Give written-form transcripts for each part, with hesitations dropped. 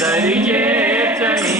दरिजे चली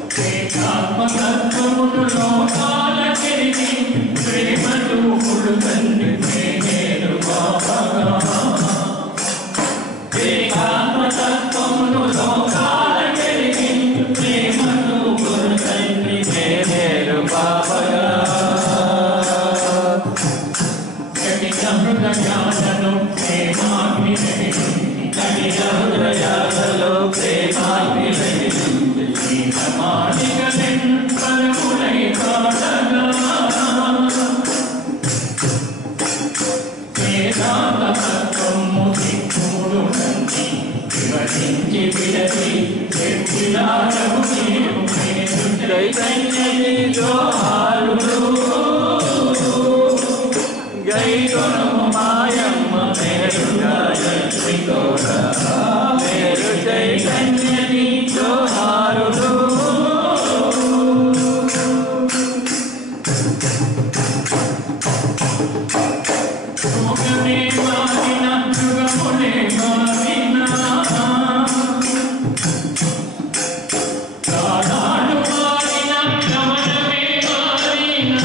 Take up my హృదయాలలో ప్రేమాగ్ని హృదయాలలో ప్రేమాగ్ని పరములై కాడగా వేదాంతత్వము దిక్కుడు నంది వివరించి విడది చెప్పినారము నీవు చైతన్యని జోహారులు గైకొనము మాయమ్మ మేరు గాయత్రి గౌడ మేరు చైతన్యని జోహారులు యుగమే మారిన యుగములే మారిన కాలాలు మారిన గమనమే మారిన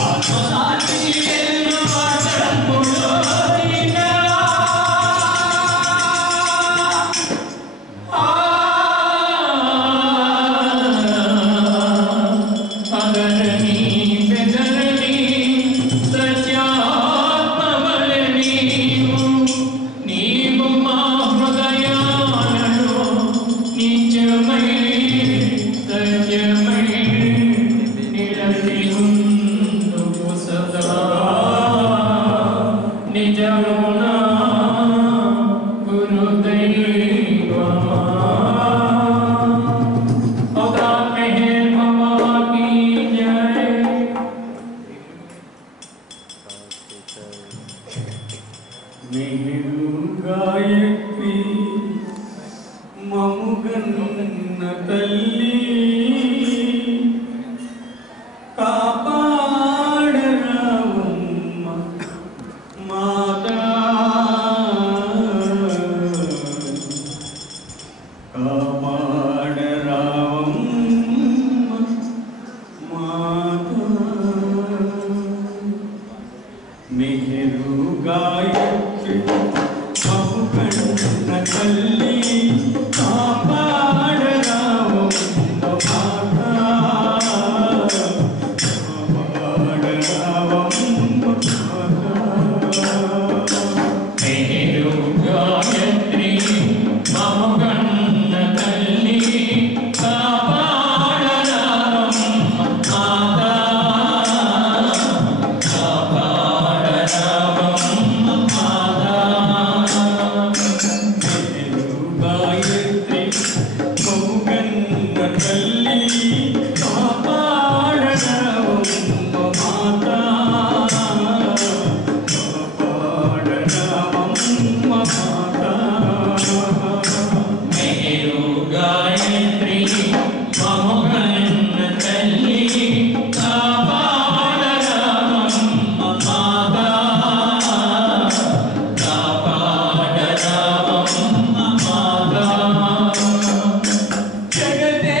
ఆత్మసాక్షి ఎల్లు మాటలంపులోరిన అదరని పెదరని సత్యాత్మవలని నీవు మా హృదయాలలో నిత్యమై సత్యమై నిలచి ఉందువు సదా నిజమునా గురుదైవమా अवतार में भवा की जय। मेरु गायत्री ममुगन्न तल्ली कापाडरावम्म माता कापाडरावम्म माता मेहरु गायत्री ममुगन्न तल्ली कापाडरावम्म माता कापाडरावम्म माता मेहरु गायत्री ममुगन्न तल्ली कापाडरावम्म माता कापाडरावम्म माता मेहरु गायत्री ममुगन्न तल्ली कापाडरावम्म माता कापाडरावम्म माता मेहरु गायत्री ममुगन्न तल्ली कापाडरावम्म माता कापाडरावम्म माता जगते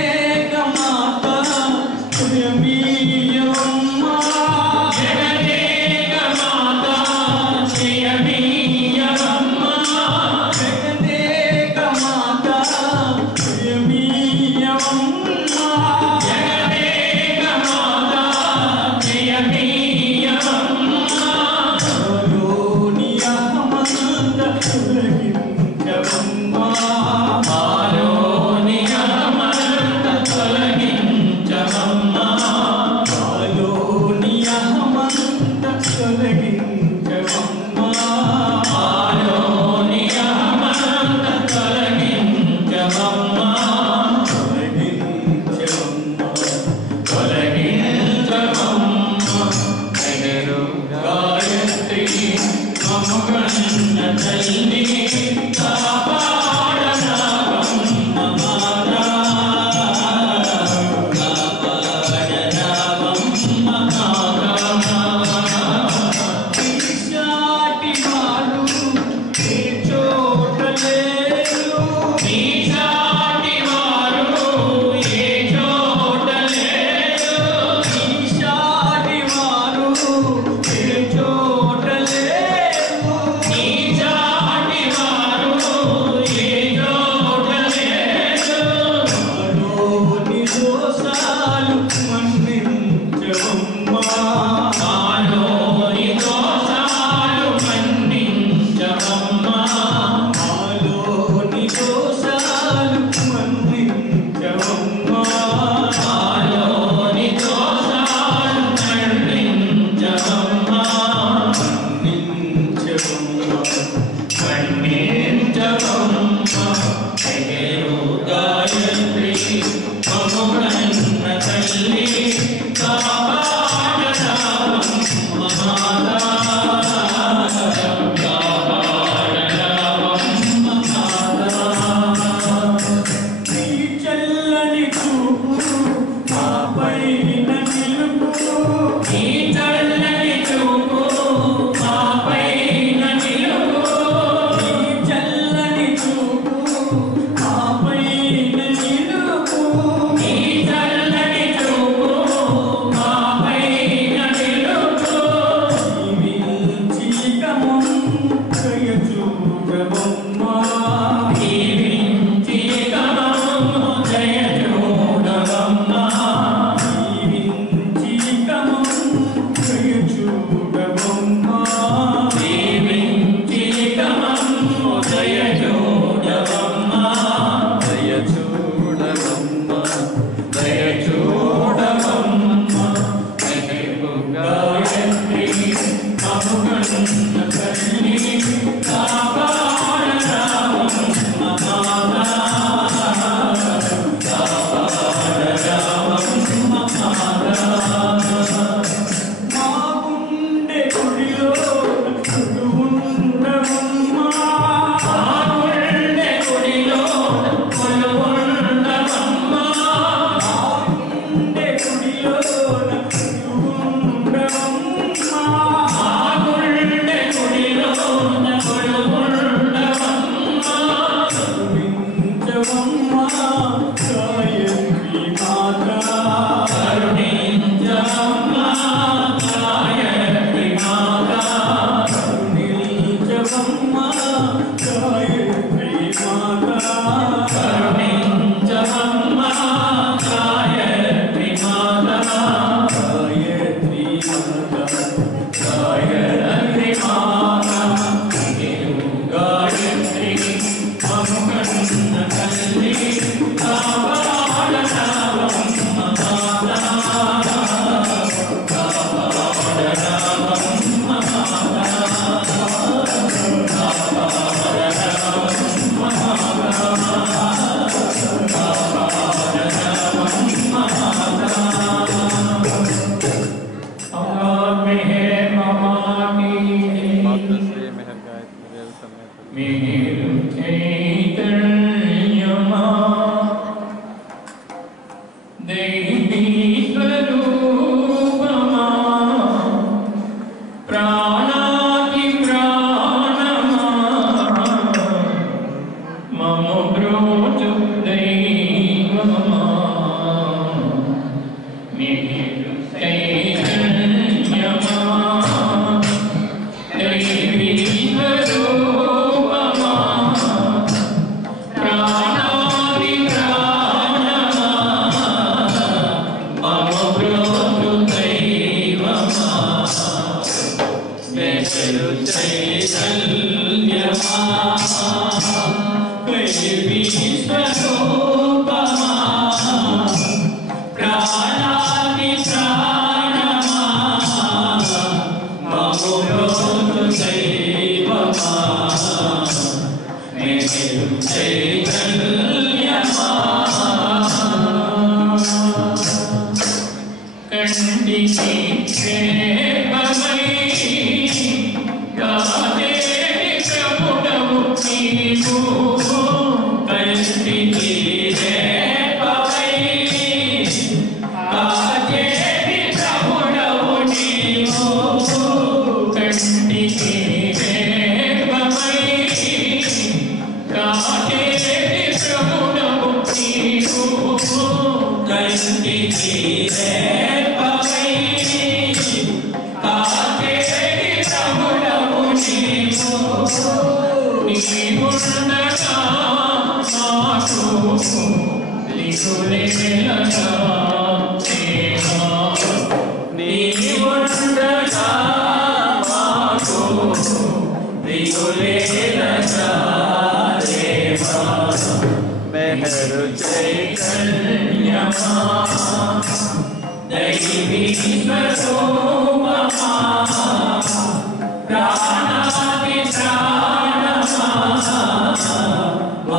Om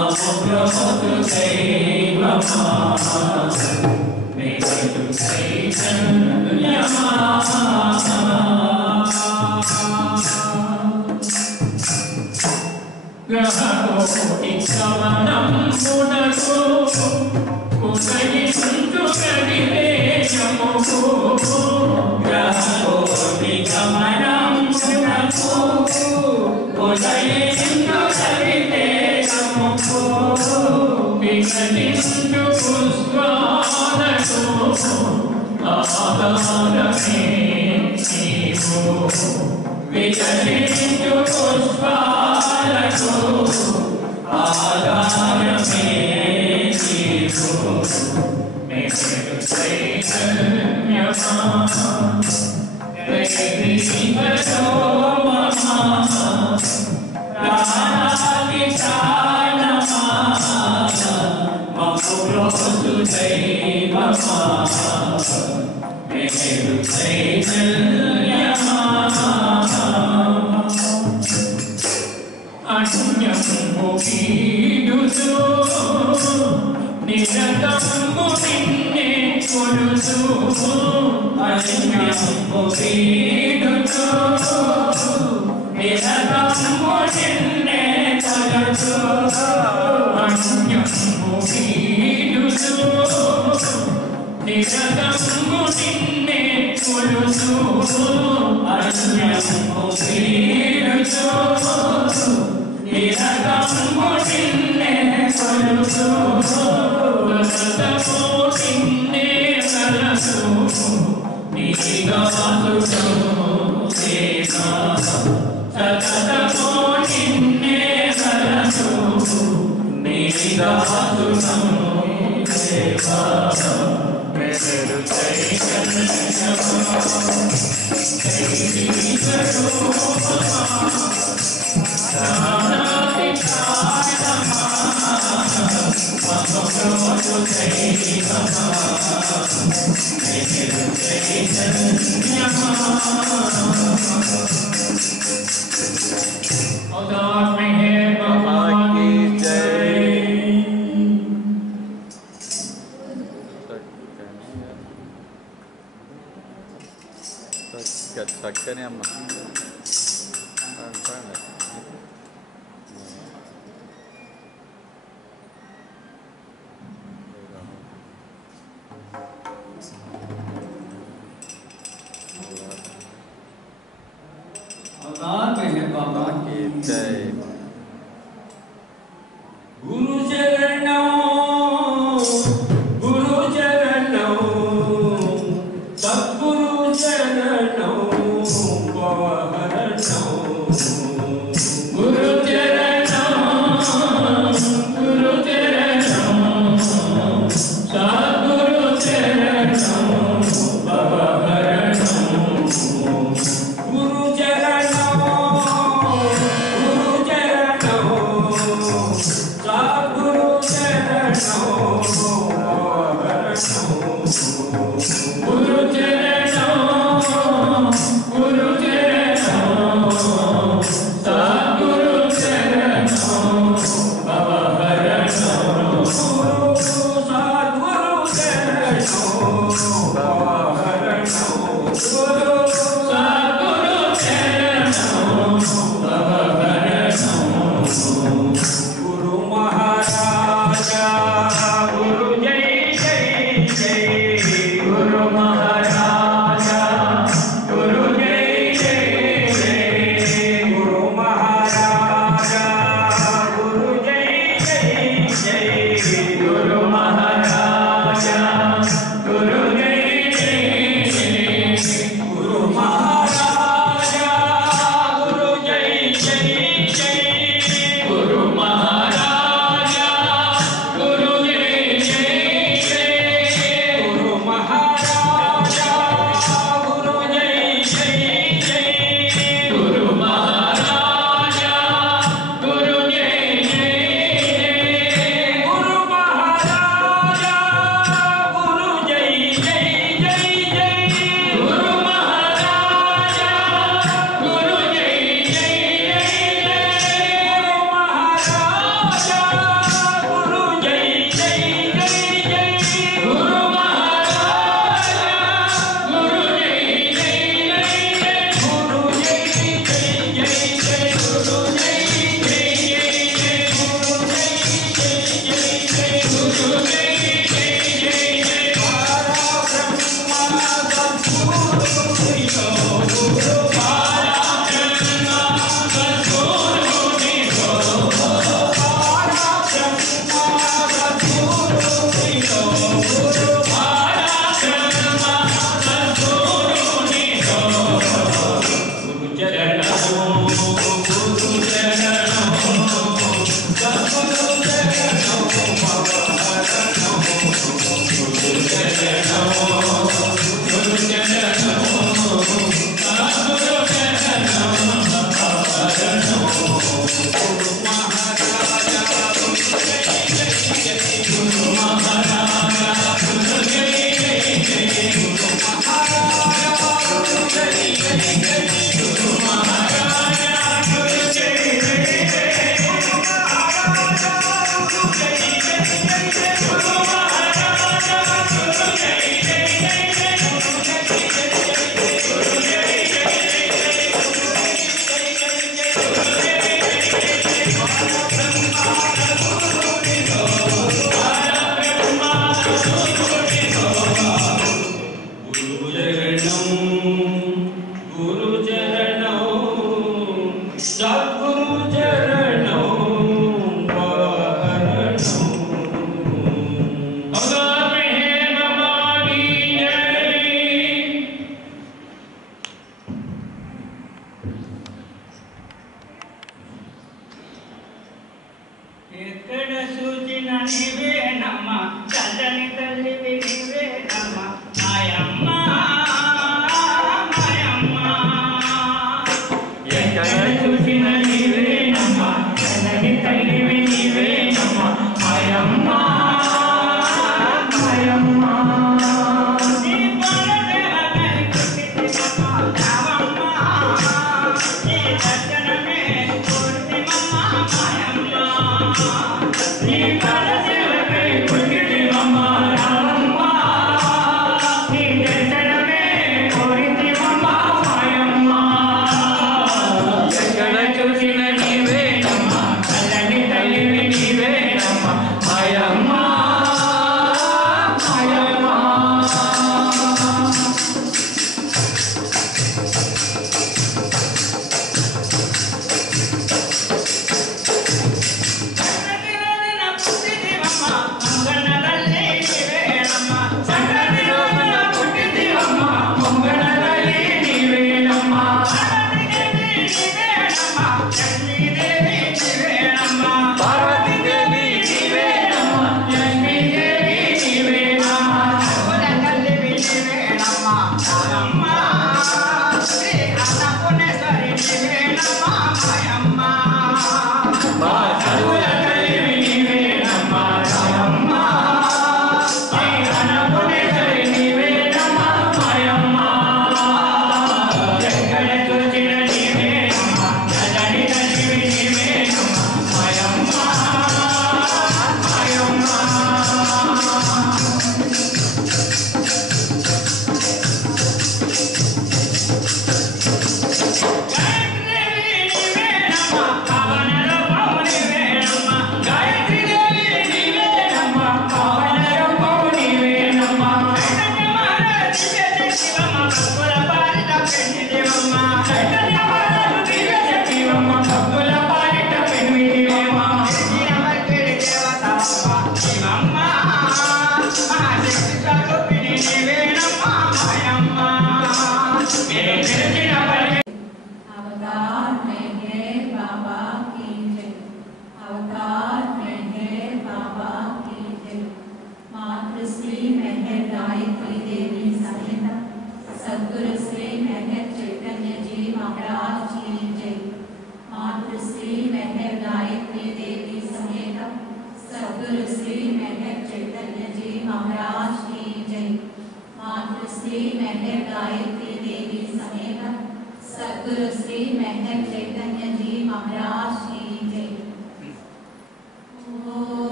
చక్కని అమ్మ बाबा की जय। गुरु चरणों सद्गुरु चरणों पवहरणों गुरु चरणों सद्गुरु चरणों पवहरणों गुरु महाराजा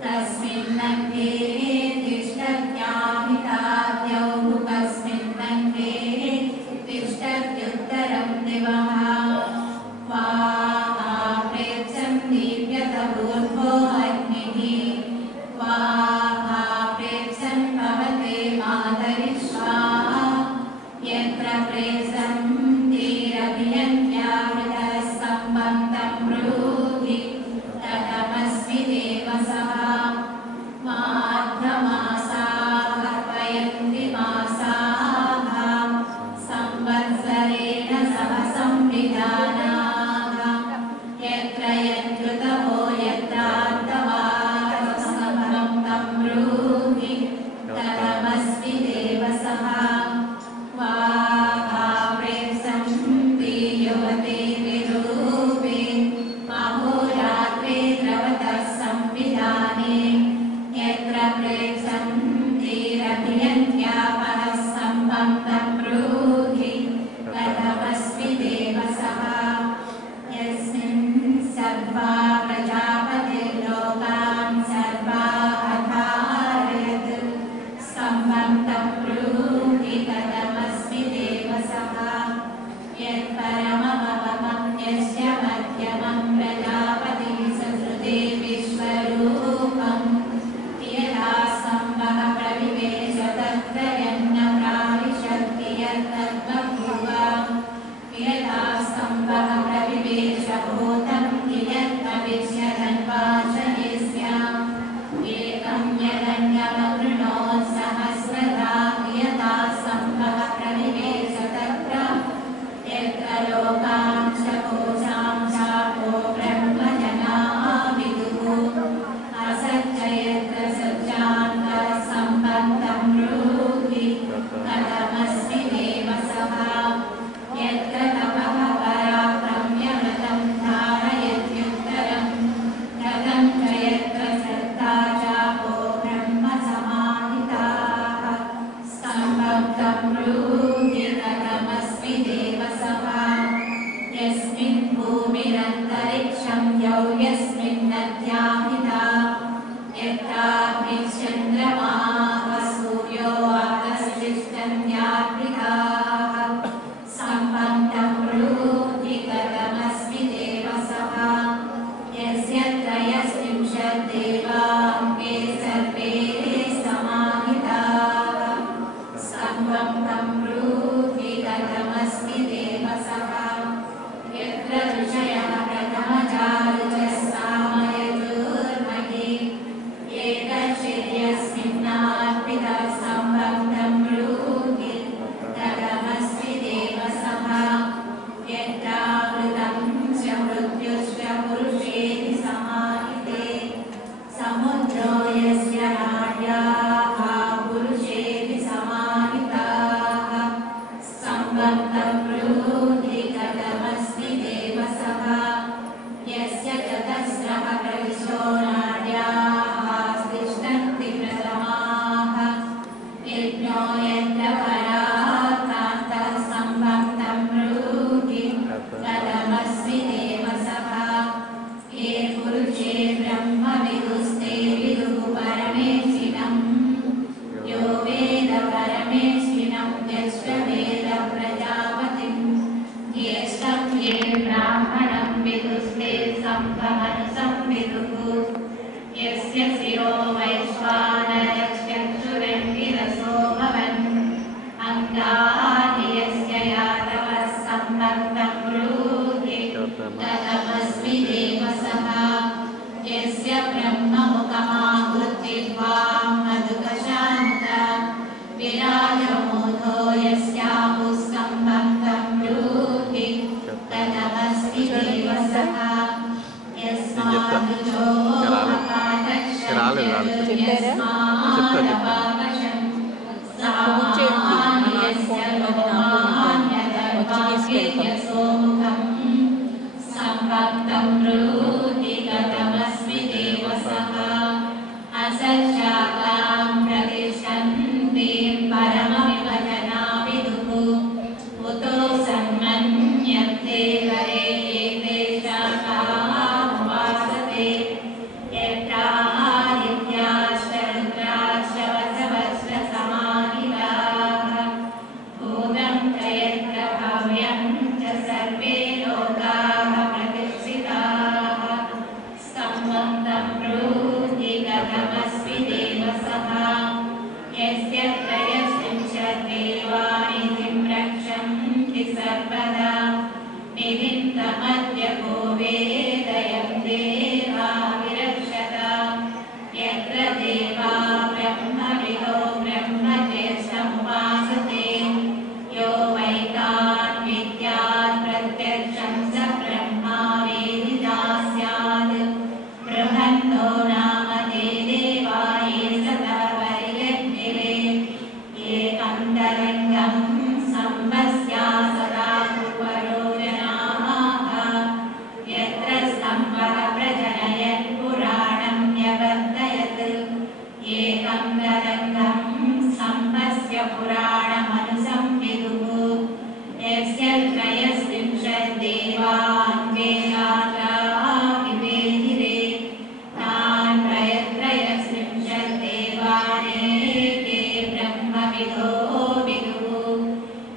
तस्मिन् मध्ये तिष्ठत्यन्तरिक्षम्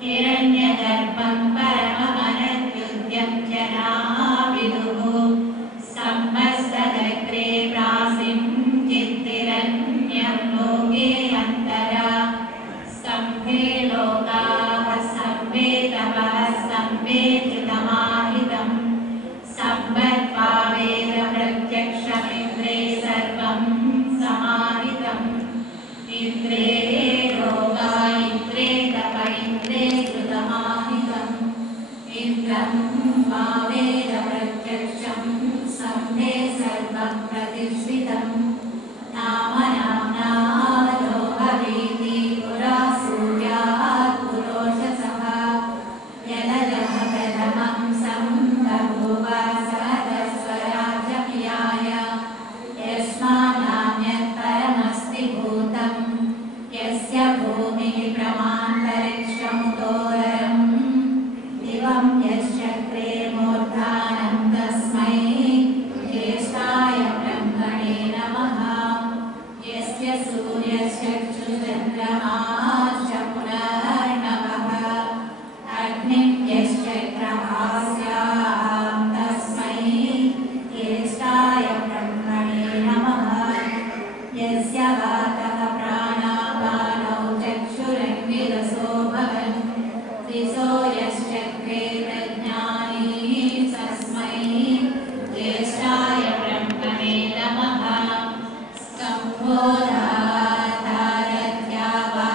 हिरण्यगर्भो वेदप्रत्यक्षं सम्भे सर्वं प्रतिष्ठितं नाम नाम्ना लोहवीति पुरा सूर्यात् पुरोषसः यदजः प्रथमं सम्बभूव सहस्वराज्यमियाय यस्मान्नान्यत् परमस्ति भूतं यस्य भूमिः प्रमान्तरिक्षमुदोदरम् दिवं यश्चक्रे मूर्धानं तस्मै ज्येष्ठाय ब्रह्मणे नमः यस्य सूर्यश्चक्षुश्चन्द्रमाश्च पुनर्नवः अग्निं यश्चक्रमास्यां तस्मै ज्येष्ठाय ब्रह्मणे नमः यस्य वातः प्राणापानौ चक्षुरङ्गिरसो भवन् त्रिसो यश्चक्रे प्रज्ञानी तस्मै ज्येष्ठाय ब्रह्मणे नमः सम्बोधाधारत्या वा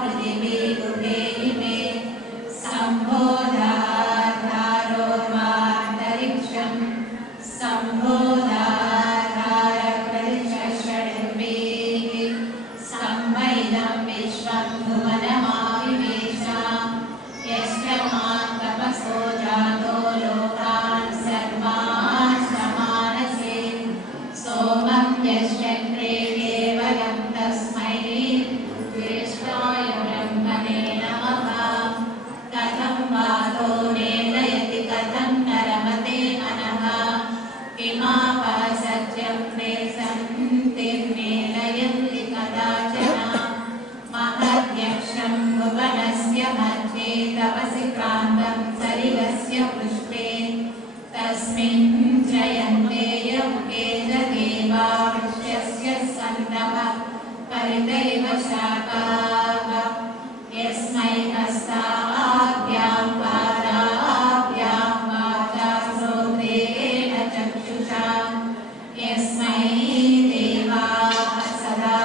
पृथिवी गुहे इमे सम्बोधाधारोर्वान्तरिक्षं सम्बोधाधारप्रतिषड्भिः संवैदं विश्वं भुवनमाविवेश यश्चमान् तपसो जातो लोकान् सर्वान् समानसे सोमं यश्चक्रे केवलं तस्मै ज्येष्ठाय ब्रह्मणे नमः कथं वातो नेदयति कथं न रमते मनः किमापसत्यं प्रेसन्तिर्नेदयन्ति कदाचन महद्यक्षं भुवनस्य मध्ये तपसि क्रान्तं सरिगस्य पृष्ठे तस्मिन् जयन्ते यमुके च देवा वृक्षस्य सन्तः परिदैव शाखाः यस्मै हस्ताभ्यां पादाभ्यां वाचा श्रोत्रेण चक्षुषा यस्मै देवाः सदा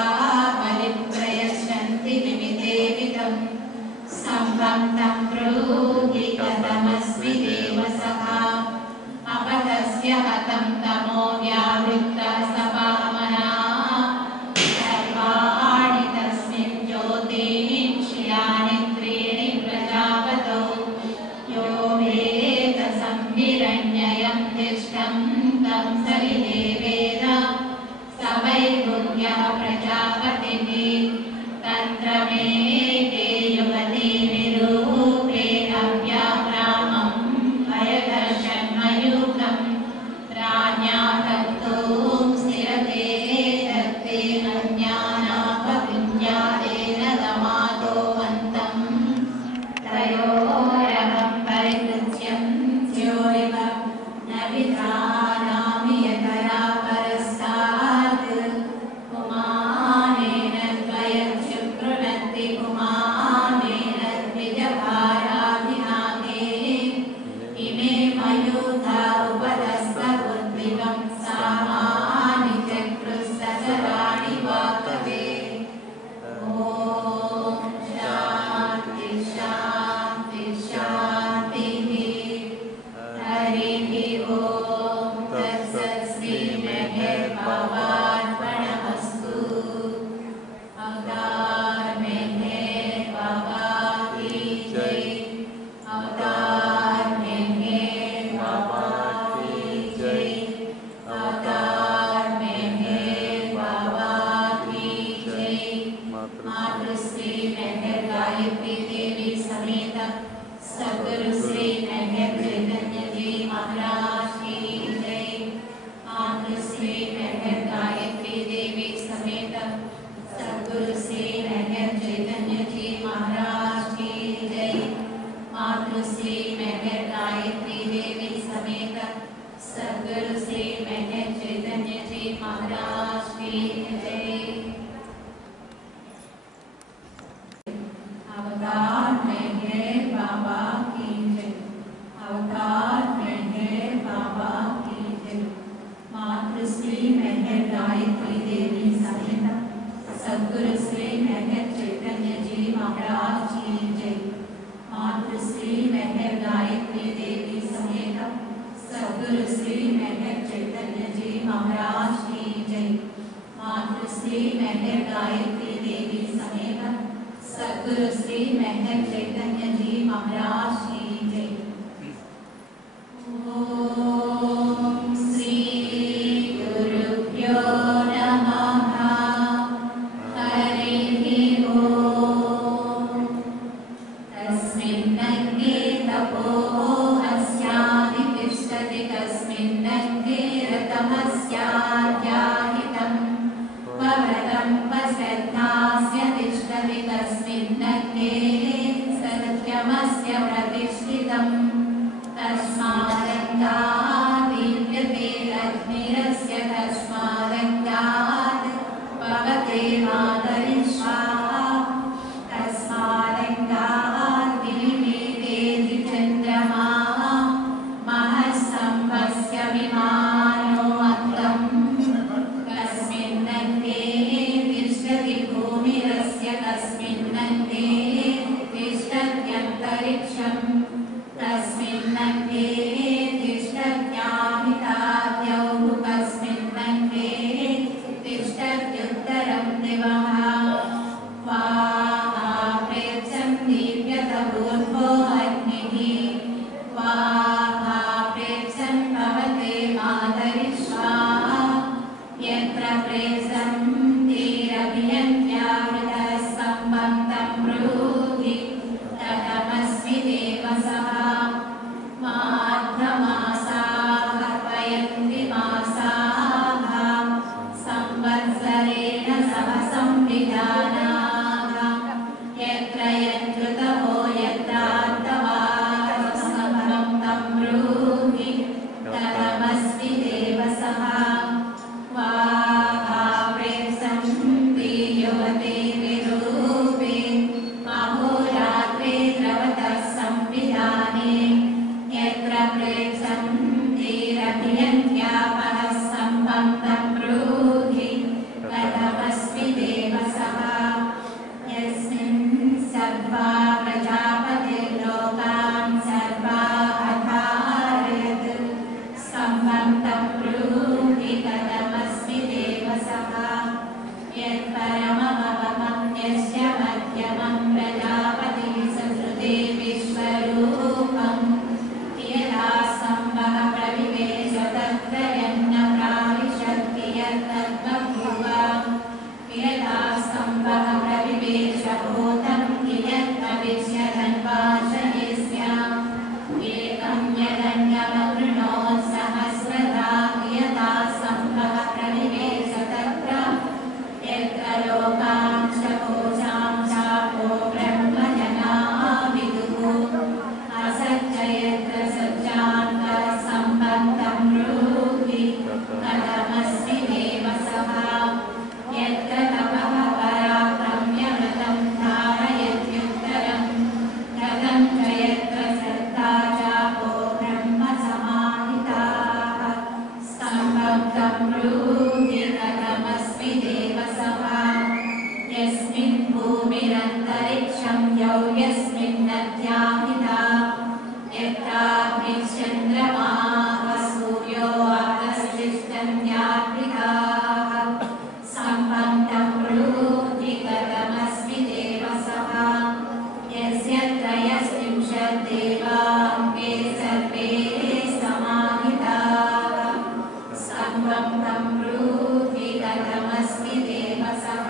परिप्रयच्छन्ति विविधेविधं सम्बन्धं ब्रूहि कथमस्मि देवसः अपतस्य हतं तमो व्यावृत्तः सपामना सर्वाणि तस्मिन् ज्योतिषियानि त्रीणि प्रजापतौ यो वेद संविरण्ययं दिष्टं तं सरिदेवेद स वै गुह्यः प्रजापतिः तन्त्रमेके युवती निरूपेण व्याक्रामं भयदर्शन्मयूखं राज्ञा भक्तों स्थिरते दत्ते अन्यानापपुण्यादेन दमादोऽन्तं त्रयोरहं परिकृत्यं स्योरिव न विधानामि यतया परस्तात् पुमानेन द्वयं शुक्रनन्ति पुमानेन द्विजभाराधिनागे इमे मयूथा उपदस्तबुद्धिवं सामानि चक्रुस्सचराणि वातवे ॐ शान्ति शान्ति शान्तिः हरिः ॐ तत्सत् श्रीमेहेर्भवार्पणमस्तु अवतार मेहेर बाबा की जय अवतार मेहेर बाबा की जय अवतार मेहेर बाबा की जय मातृश्री मेहेर गायत्री देवी समेत सद्गुरु श्री मेहेर चैतन्य जी महाराज की जय मातृश्री मेहेर गायत्री देवी समेत सद्गुरु श्री मेहेर चैतन्य जी महाराज की जय मातृश्री मेहेर गायत्री देवी समेत सद्गुरु श्री मेहेर चैतन्य जी महाराज की जय अवतार मेहेर बाबा की जय अवतार मेहेर बाबा की जय मातृश्री मेहेर गायत्री देवी समेत सद्गुरु श्री मेहेर चैतन्य जी महाराज की जय मातृ मातृश्री मेहर गायत्री देवी समेत सद्गुरु श्री मेहर चैतन्य जी महाराज की जय। मातृश्री मेहर गायत्री देवी समेत सद्गुरु श्री मेहर चैतन्य जी महाराज की जय। ओम श्री गुरुभ्यो नमः। हरिः ओम। तस्मिन्नग्ने तपोहस्यादि तिष्ठति तस्मिन्नग्ने रतमस्याध्याहितं भवतं वसन्नास्य तिष्ठति तस्मिन्नग्ने सत्यमस्य प्रतिष्ठितम्। तस्मादङ्गात् विद्यते अग्निरस्य तस्मादङ्गात् भवते मातरिश्वाः। तस्मादङ्गात् विनिमेतेति चन्द्रमाः महस्सम्भस्य विमानो अन्तम्। कस्मिन्नग्ने तिष्ठति भूमिरस्य कस्मिन्नग्ने तिष्ठत्यन्तरिक्षम्। कस्मिन्नग्ने तिष्ठत्यामिताद्यौः कस्मिन्नग्ने तिष्ठत्युत्तरं दिवः। स्वाहा प्रेत्सं दीप्यतभूर्भो अग्निः। स्वाहा प्रेत्सं भवते मातरिश्वाः। यत्र प्रेत्सं धीरभियन्त्यामृतः सम्बन्धं ब्रूहि तदमस्मि देवसः। माघमासाः पयन्ति मासाः संवत्सरेण सह संविधानाः। यत्र यत्कृतवो यत्रार्तवाः सम्बन्धं ब्रूहि तदमस्मि देवसः। स्वाहा प्रेत्सं दीयते विरूपे अहोरात्रे द्रवतः संविधाने। यत्र प्रेत्सं धीरभियन्त्यापः सम्बन्धं ब्रूहि तदमस्मि देवसः। यस्मिन् सर्वा प्रजापतिर्लोकान् सर्वाधारयत् सम्बन्धं ब्रूहि तदमस्मि देवसः। यत्परममवमन्यस्य मध्यमं प्रजापतिः ससृते विश्वरूपम्। यदा सम्भः प्रविवेश तत्र यन्न प्राविशन्ति यत्तद्बभूव। यदा सम्भः प्रविवेश भूतं कियत्प्रविश्यधन्वाशये स्याम्। एकं यदन्यमवृणोत् सहस्रधा यदा सम्भः प्रविवेश तत्र यत्र लोकांश कोशांशापो ब्रह्मजनाः विदुः। असच्च यत्र सच्चान्तः सम्बन्धं ब्रूहि तदमस्मि देवसः। यत्र तपः पराक्रम्यव्रतं धारयत्युत्तरम् रथं च यत्र श्रद्धा चापो ब्रह्मसमाहिताः सम्बन्धं ब्रूहि तदमस्मि देवसः। यस्मिन् भूमिरन्तरिक्षं यौ यस्मिन्नध्याहिता। यत्राग्निश्चन्द्रमाः सूर्यो आकाशतिष्ठन्त्यात्मिकाः सम्बन्धं ब्रूहि तदमस्मि देवसः। यस्य त्रयस्त्रिंशद्देवाङ्गे सर्वे समाहिताः सम्बन्धं ब्रूहि तदमस्मि देवसः।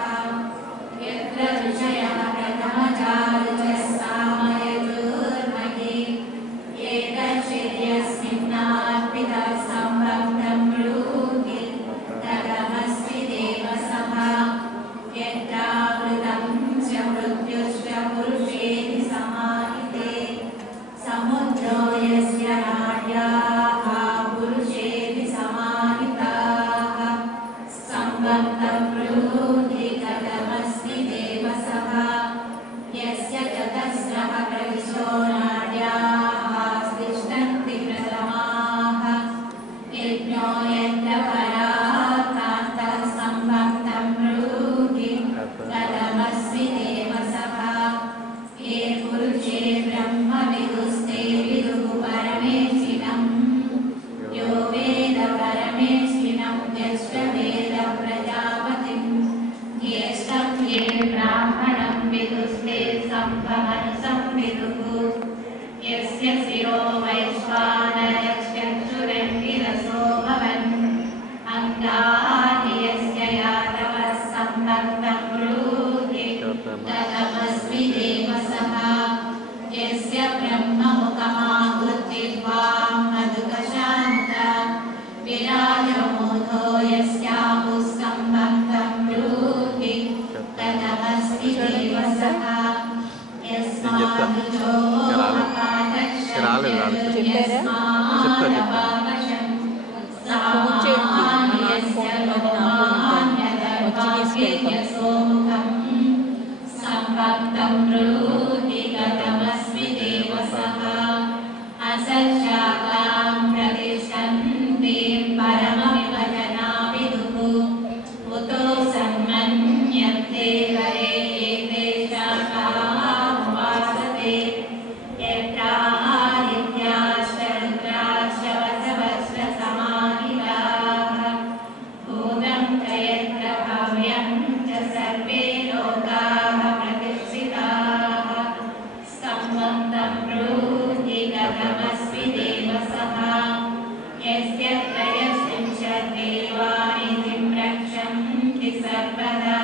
यत्र ऋषयः प्रथमचारुजः सामयजुर्महि एतच्छिद्यस्मिन्नार्पितः सम्बन्धं ब्रूहि तदमस्मि देवसः। यत्रावृतं च मृत्युश्च पुरुषेति समाहिते समुद् संविदुः यस्य शिरो वैश्वानरश्चक्षुरङ्गिरसो भवन् अङ्गानि यस्य यादवः सम्भक्तं ब्रूहि तदमस्मि देवसः यस्य ब्रह्ममुखमाहुर्जिह्वां मधुकशान्त विराजमूढो यस्याहुः सम्भक्तं ब्रूहि तदमस्मि देवसः यस्मादुजो सम्भक्तं ब्रूहि तदमस्मि देवसः असज्जातां प्रतिष्ठन्तीं परमविभजनाविदुः उतो सन्मन्यन्ते हरे एते शाखामुपासते यत्रादित्याश्च रुद्राश्च वसवश्च समाहिताः भूतं च यत्र भव्यं च सर्वे लोकाः प्रतिष्ठिताः सम्बन्धं ब्रूहि कथमस्मि देवसः यस्य त्रयस्त्रिंशद्देवानि निधिं रक्षन्ति सर्वदा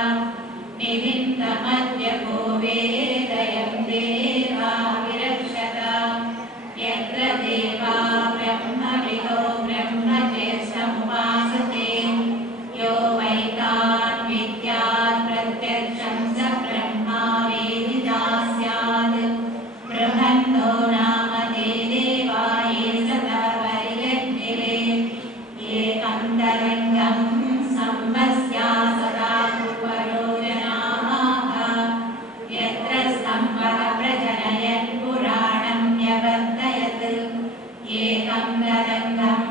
निधिं तमद्य को वेदयं देवा विरक्षता यत्र देवा ब्रह्मविदो ब्रह्मज्येष्ठमुपासते यो वैतान् विद्यात् प्रत्यक्षं स ब्रह्मा वेदिता स्यात् बृहन्तो नाम ते देवा ये सदा परियज्ञिरे एकन्तरङ्गं सम्पस्या सदा कुवरो जनाः यत्र स्तम्भः प्रजनयन् पुराणं न्यवर्तयत् एकन्तरङ्गं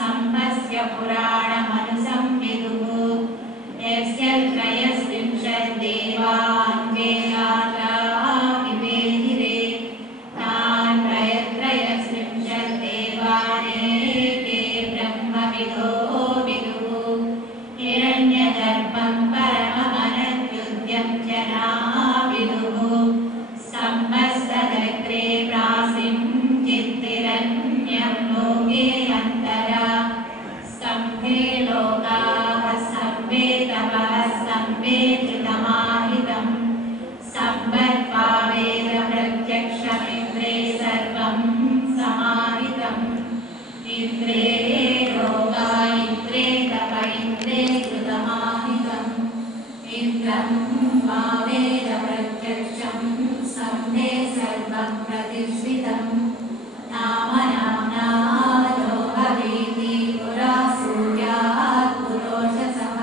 सम्पस्य पुराणमनुसंविदुः यस्य त्रयस्त्रिंशद्देवान् वेदाः विवेदिरे तान् त्रयस्त्रिंशद्देवानेके ब्रह्मविदो विदुः हिरण्यगर्भं परममनद्युद्यं जनाविदुः सम्भस्तदग्रे प्रासिं चित्तिरन्यं लोके अन्तरा स्तम्भे लोकाः स्तम्भे तपः स्तम्भे धृतमाहितं सम्बद्ध्वा वेदप्रत्यक्षमिन्द्रे सर्वं समाहितम् इन्द्रे लोका इन्द्रे तप इन्द्रे धृतमाहितम् इन्द्रं वा वेदप्रत्यक्षं स्तम्भे सर्वं प्रतिष्ठितम् नाम नाम्ना लोहवीति पुरा सूर्यात् पुरोषसः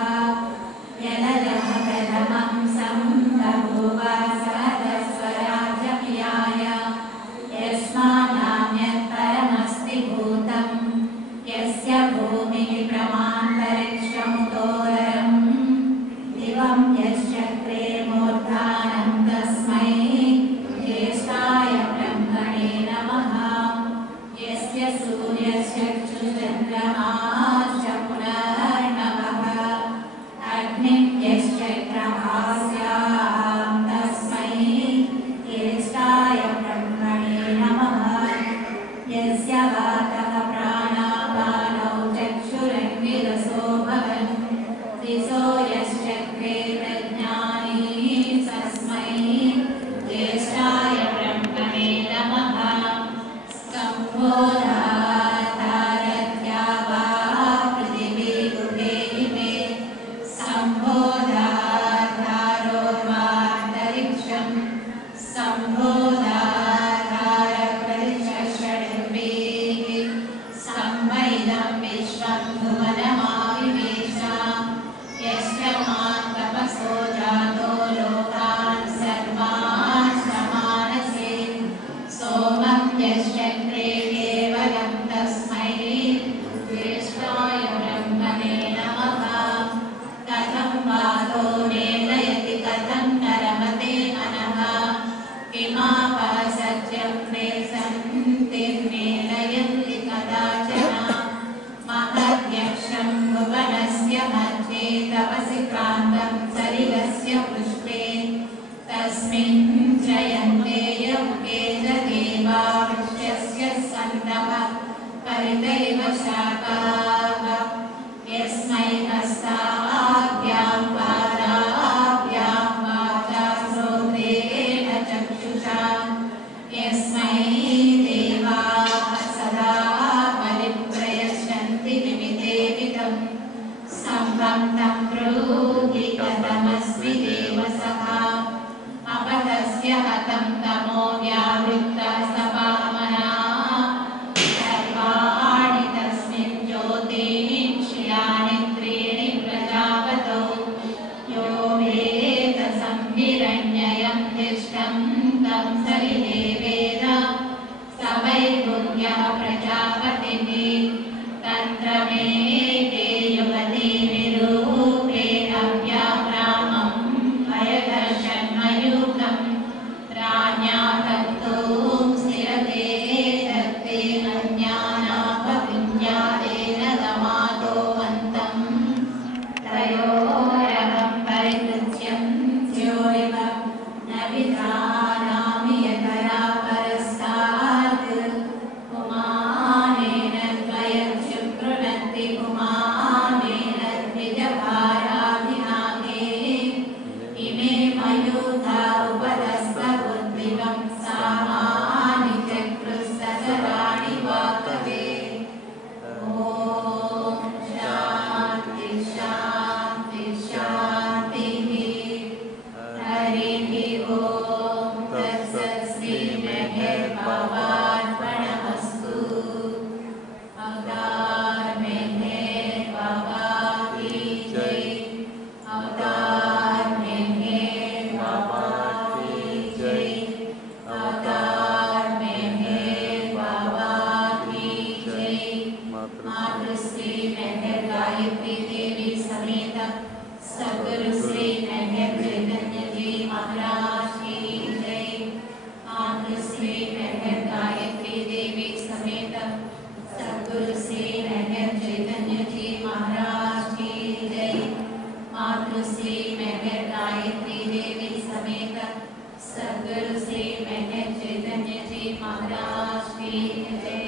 यदजः प्रथमं सम्बभूव सहस्वराज्यमियाय यस्मान्नान्यत् परमस्ति भूतं यस्य भूमिः प्रमान्तरिक्षमुदोदरम् दिवं यश्चक्रे मूर्धानं तस्मै ज्येष्ठाय ब्रह्मणे नमः यस्य सूर्यश्चक्षुश्चन्द्रमाश्च पुनर्नवः अग्निं यश्चक्रमास्यां तस्मै ज्येष्ठाय ब्रह्मणे नमः यस्य वातः प्राणापानौ चक्षुरङ्गिरसो भवन् दिशो यश्चक्रे प्रज्ञानी तस्मै ज्येष्ठाय ब्रह्मणे नमः सम्बोधाधारत्या वा पृथिवी गुहे इमे सम्बोधाधारोर्वान्तरिक्षं सम्बोधाधारप्रतिषड्भिः सम्मैदं विश्वं भुवनमाविवेश यश्च मां तपसो जातो लोकान् सर्वान् समानसे सोमं यश्चक्रे केवलं तस्मै ज्येष्ठाय ब्रह्मणे नमः कथं वातो नेदयति कथं न रमते मनः किमापासत्यं सन्तिर्नेदयन्ति कदाचन महद्यक्षं भुवनस्य मध्ये तपसि क्रान्तं सलिलस्य पुष्पे तस्मिन् जयन्ते यदैव शाखाः यस्मै हस्ताभ्यां पादाभ्यां वाचा श्रोत्रेण चक्षुषा यस्मै देवाः सदा परिप्रयच्छन्ति निमितेविदं सम्बन्धं ब्रूहि कथमस्मि देवसः अपतस्य हतं तमो व्यावृत्ता सपामना सर्वाणि तस्मिन् ज्योतिष्याणि त्रीणि प्रजापतौ यो वेद संहिरण्ययं दिष्टं तं सरिदेवेद स वै पुण्यः प्रजापतिः तन्त्रमेते युवती निरूपेण व्याप्रामं भयदर्शन्मयूतं राज्ञा तत्तुं स्थिरते दत्ते अज्ञानापविज्ञातेन दमातो अन्तं त्रयोरहं परितृज्यं स्योरिव न विधानामि यतया परस्तात् पुमानेन द्वयं शुक्रनन्ति पुमानेन द्विजभाराधिनागे इमे मयूथा उपदस्तबुद्धिवं सामानि चक्रुस्तसराणि वातवे ॐ शान्ति शान्ति शान्तिः हरिः ॐ तत्सत् श्रीमहेर्भवार्पणमस्तु अवतार मेहर बाबा की जय अवतार मेहर बाबा की जय अवतार मेहर बाबा की जय मातृश्री मेहर गायत्री देवी समेत सद्गुरु श्री मेहर चैतन्य जी महाराज की जय मातृश्री मेहर गायत्री देवी समेत सद्गुरु श्री मेहर चैतन्य जी महाराज की जय मातृश्री मेहर गायत्री देवी समेत सद्गुरु श्री मेहर चैतन्य जी महाराज की जय।